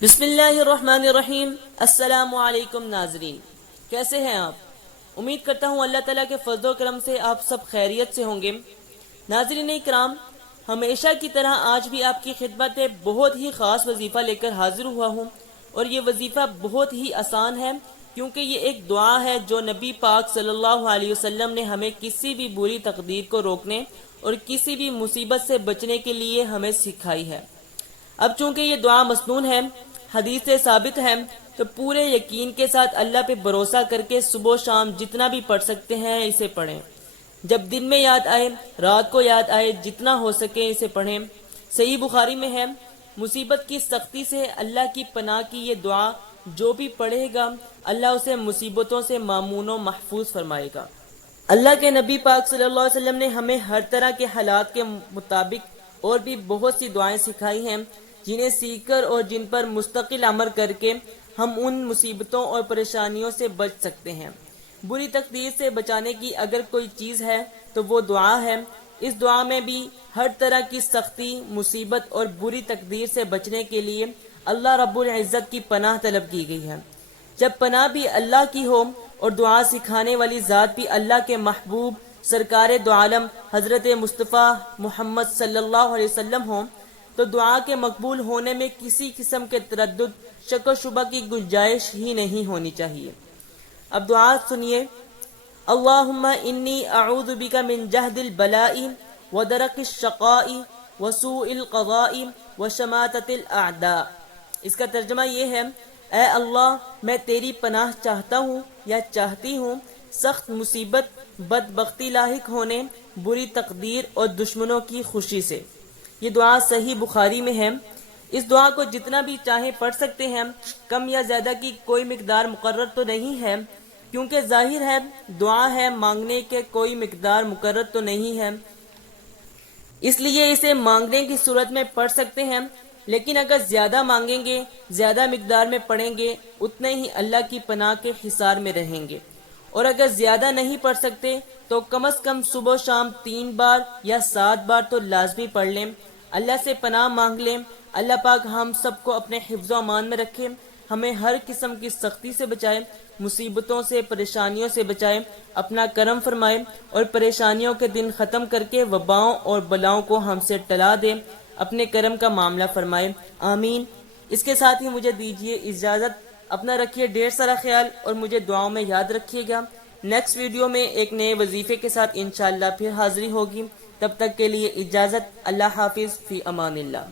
بسم اللہ الرحمن الرحیم۔ السلام علیکم ناظرین، کیسے ہیں آپ؟ امید کرتا ہوں اللہ تعالیٰ کے فضل و کرم سے آپ سب خیریت سے ہوں گے۔ ناظرین اکرام، ہمیشہ کی طرح آج بھی آپ کی خدمت میں بہت ہی خاص وظیفہ لے کر حاضر ہوا ہوں، اور یہ وظیفہ بہت ہی آسان ہے، کیونکہ یہ ایک دعا ہے جو نبی پاک صلی اللہ علیہ وسلم نے ہمیں کسی بھی بری تقدیر کو روکنے اور کسی بھی مصیبت سے بچنے کے لیے ہمیں سکھائی ہے۔ اب چونکہ یہ دعا مسنون ہے، حدیث سے ثابت ہے، تو پورے یقین کے ساتھ اللہ پہ بھروسہ کر کے صبح و شام جتنا بھی پڑھ سکتے ہیں اسے پڑھیں۔ جب دن میں یاد آئے، رات کو یاد آئے، جتنا ہو سکے اسے پڑھیں۔ صحیح بخاری میں ہے، مصیبت کی سختی سے اللہ کی پناہ کی یہ دعا جو بھی پڑھے گا، اللہ اسے مصیبتوں سے مامون و محفوظ فرمائے گا۔ اللہ کے نبی پاک صلی اللہ علیہ وسلم نے ہمیں ہر طرح کے حالات کے مطابق اور بھی بہت سی دعائیں سکھائی ہیں، جنہیں سیکھ کر اور جن پر مستقل عمل کر کے ہم ان مصیبتوں اور پریشانیوں سے بچ سکتے ہیں۔ بری تقدیر سے بچانے کی اگر کوئی چیز ہے تو وہ دعا ہے۔ اس دعا میں بھی ہر طرح کی سختی، مصیبت اور بری تقدیر سے بچنے کے لیے اللہ رب العزت کی پناہ طلب کی گئی ہے۔ جب پناہ بھی اللہ کی ہو اور دعا سکھانے والی ذات بھی اللہ کے محبوب سرکار دو عالم حضرت مصطفیٰ محمد صلی اللہ علیہ وسلم ہوں، تو دعا کے مقبول ہونے میں کسی قسم کے تردد، شک و شبہ کی گنجائش ہی نہیں ہونی چاہیے۔ اب دعا سنیے۔ اللہم انی اعوذ بک من جہد البلاء ودرک الشقاء وسوء القضاء وشماتت الاعداء۔ اس کا ترجمہ یہ ہے، اے اللہ، میں تیری پناہ چاہتا ہوں یا چاہتی ہوں سخت مصیبت، بدبختی لاحق ہونے، بری تقدیر اور دشمنوں کی خوشی سے۔ یہ دعا صحیح بخاری میں ہے۔ اس دعا کو جتنا بھی چاہیں پڑھ سکتے ہیں، کم یا زیادہ کی کوئی مقدار مقرر تو نہیں ہے، کیونکہ ظاہر ہے دعا ہے، مانگنے کے کوئی مقدار مقرر تو نہیں ہے، اس لیے اسے مانگنے کی صورت میں پڑھ سکتے ہیں، لیکن اگر زیادہ مانگیں گے، زیادہ مقدار میں پڑھیں گے، اتنے ہی اللہ کی پناہ کے حصار میں رہیں گے۔ اور اگر زیادہ نہیں پڑھ سکتے تو کم از کم صبح و شام 3 بار یا 7 بار تو لازمی پڑھ لیں، اللہ سے پناہ مانگ لیں۔ اللہ پاک ہم سب کو اپنے حفظ و امان میں رکھے، ہمیں ہر قسم کی سختی سے بچائے، مصیبتوں سے، پریشانیوں سے بچائے، اپنا کرم فرمائے اور پریشانیوں کے دن ختم کر کے وباؤں اور بلاؤں کو ہم سے ٹلا دے، اپنے کرم کا معاملہ فرمائے، آمین۔ اس کے ساتھ ہی مجھے دیجیے اجازت، اپنا رکھیے ڈھیر سارا خیال اور مجھے دعاؤں میں یاد رکھیے گا۔ نیکسٹ ویڈیو میں ایک نئے وظیفے کے ساتھ انشاءاللہ پھر حاضری ہوگی، تب تک کے لیے اجازت، اللہ حافظ، فی امان اللہ۔